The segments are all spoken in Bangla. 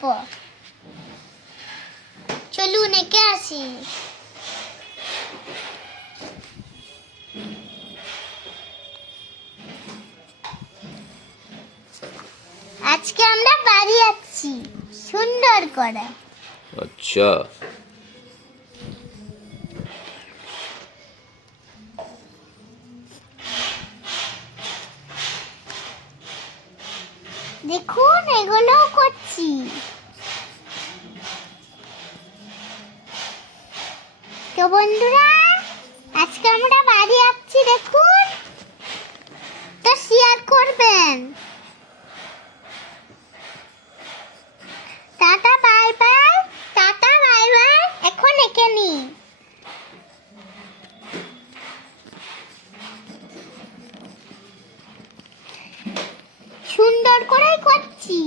আঁকবো। চলুন এঁকে আসি। আজকে আমরা বাড়ি যাচ্ছি সুন্দর করে। আচ্ছা, দেখুন এগুলোও করছি। তো বন্ধুরা আজকে আমরা বাড়ি যাচ্ছি, দেখুন তো শেয়ার করবেন। Tata bye bye, tata bye bye. এখন এঁকে নি। সুন্দর করেই করছি।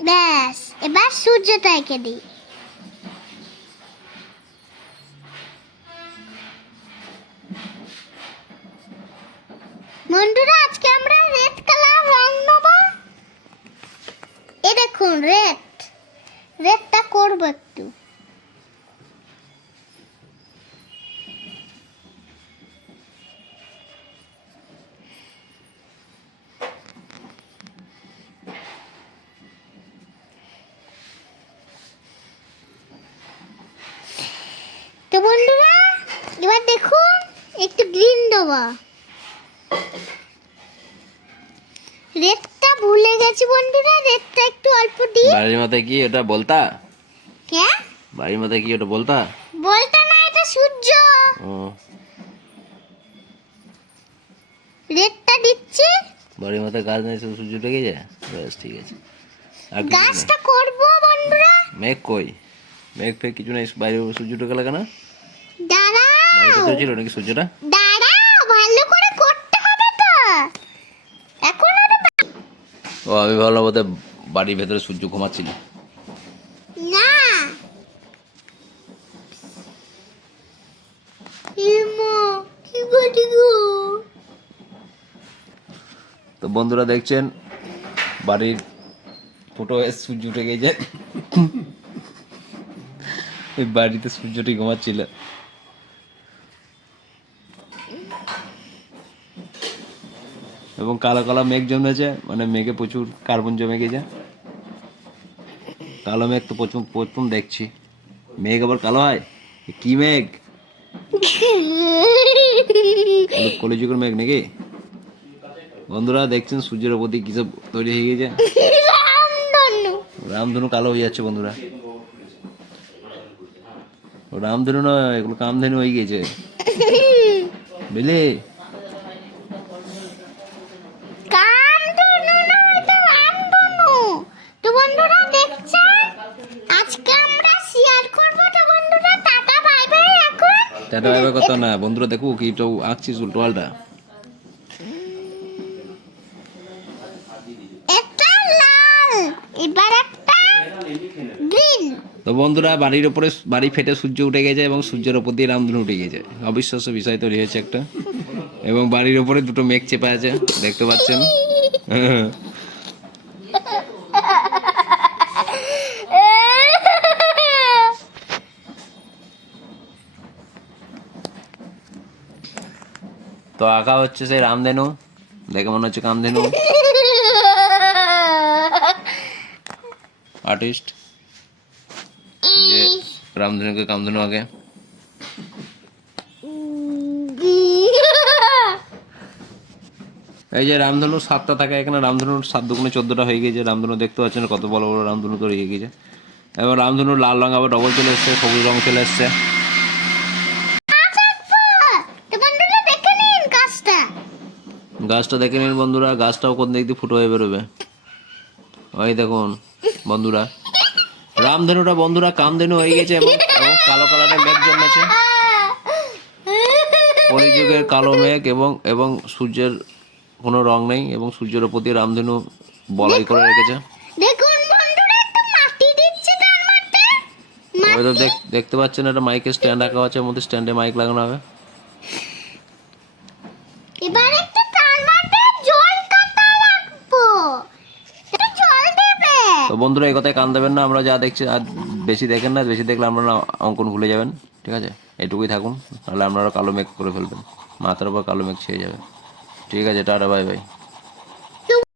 ব্যাস, এবার সূর্যটা এঁকে দিই। বন্ধুরা আজকে আমরা রেড কালার রং নেব। এই দেখুন রেডটা করবো একটু। তো বন্ধুরা এবার দেখুন একটু গ্রিন দেবো। রেডটা ভুলে গেছি বন্ধুরা, রেডটা একটু অল্প দিই। বাড়ির মাথায় কি ওটা বলতা? কে? বাড়ির মাথায় কি ওটা বলতা? বলতো না, এটা সূর্য। ও, রেডটা দিচ্ছি। বাড়ির মাথায় গাছ নেই, শুধু সূর্য ঢেকে যায়। ব্যাস, ঠিক আছে। আর কিছু নেই? গাছটা করবো বন্ধুরা। মেঘ কই? মেঘ ফেঘ কিছু নেই, বাইরে সূর্য ঢোকে লাগে না? দাঁড়াও বাড়ির ভেতরে ছিল নাকি সূর্যটা? দাঁড়াও, ভালো করে করতে হবে তো। এখন আর ও, আমি ভাবলাম বোধহয় বাড়ির ভেতরে সূর্য ঘুমাচ্ছিল। না। ইমো কি বলি গো? তো বন্ধুরা দেখছেন বাড়ির ফুটো হয়ে সূর্য উঠে গেছে। ওই বাড়িতে সূর্যটি ঘুমাচ্ছিল। এবং কালো কালো মেঘ জমেছে, মানে মেঘে প্রচুর কার্বন জমে গেছে। কালো মেঘ তো প্রচুর প্রথম দেখছি। মেঘ আবার কালো হয়? এ কি মেঘ? কলিযুগের মেঘ নাকি? বন্ধুরা দেখছেন সূর্যের প্রতি কিসব তৈরি হয়ে গেছে। রামধনু। রামধনু কালো হয়ে যাচ্ছে বন্ধুরা। ও রামধনু নয়, এগুলো কামধেনু হয়ে গেছে, বুঝলি? কামধনু না, এটা রামধনু। তো বন্ধুরা দেখছেন আজকে আমরা শেয়ার করবো। তো বন্ধুরা টাটা বাই বাই। এখন টাটা বাই বাই কথা না বন্ধুরা, দেখো কি তো আঁকছিস উল্টো পাল্টা। একটা লাল, এবার একটা গ্রিন। তো বন্ধুরা বাড়ির উপরে বাড়ি ফেটে সূর্য উঠে গেছে এবং সূর্যের উপর দিয়ে রামধনু উঠে গেছে। অবিশ্বাস্য বিষয় তৈরি হয়েছে একটা। এবং বাড়ির উপরে দুটো মেঘ চেপে আছে, দেখতে পাচ্ছেন। তো আঁকা হচ্ছে সেই রামধেনু, দেখে মনে হচ্ছে কামধেনু। আর্টিস্ট যে রামধেনুকে কামধেনু আগে। এই যে রামধনু 7টা থাকে এখানে, রামধনুর 7 দুগুণে 14টা হয়ে গেছে। রামধনু দেখতে পাচ্ছেন কত বড় বড় রামধনু তৈরি হয়ে গেছে। এবং রামধনুর লাল রঙ আবার ডবল চলে এসছে, সবুজ রঙ চলে এসছে। তো বন্ধুরা দেখে নিন গাছটা। গাছটা দেখে নিন বন্ধুরা, গাছটাও কোন দিক দিয়ে ফুটো হয়ে বেরোবে। ওই দেখুন বন্ধুরা, রামধনুটা বন্ধুরা কামধেনু হয়ে গেছে এবং কালো কালারের মেঘ জন্মেছে। কলিযুগের কালো মেঘ এবং এবং সূর্যের কোনো রং নেই এবং সূর্যের উপর দিয়ে রামধনু বলাই করে রেখেছে। দেখুন বন্ধুরা একটু মাটি দিচ্ছে তার মধ্যে। ওই তো দেখতে পাচ্ছেন একটা মাইকের স্ট্যান্ড রাখা আছে, ওর মধ্যে স্ট্যান্ডে মাইক লাগানো হবে। এবার একটু টানাতে জল কাটা রাখবো, একটু জল দেবে। তো বন্ধুরা এই কথায় কান দেবেন না, আমরা যা দেখছি আর বেশি দেখেন না, বেশি দেখলে আপনারা অঙ্কন ভুলে যাবেন, ঠিক আছে? এটুকুই থাকুন, নাহলে আপনারা কালো মেঘ করে ফেলবেন, মাথার উপর কালো মেঘ ছেয়ে যাবে। ঠিক আছে, টাটা, বাই বাই।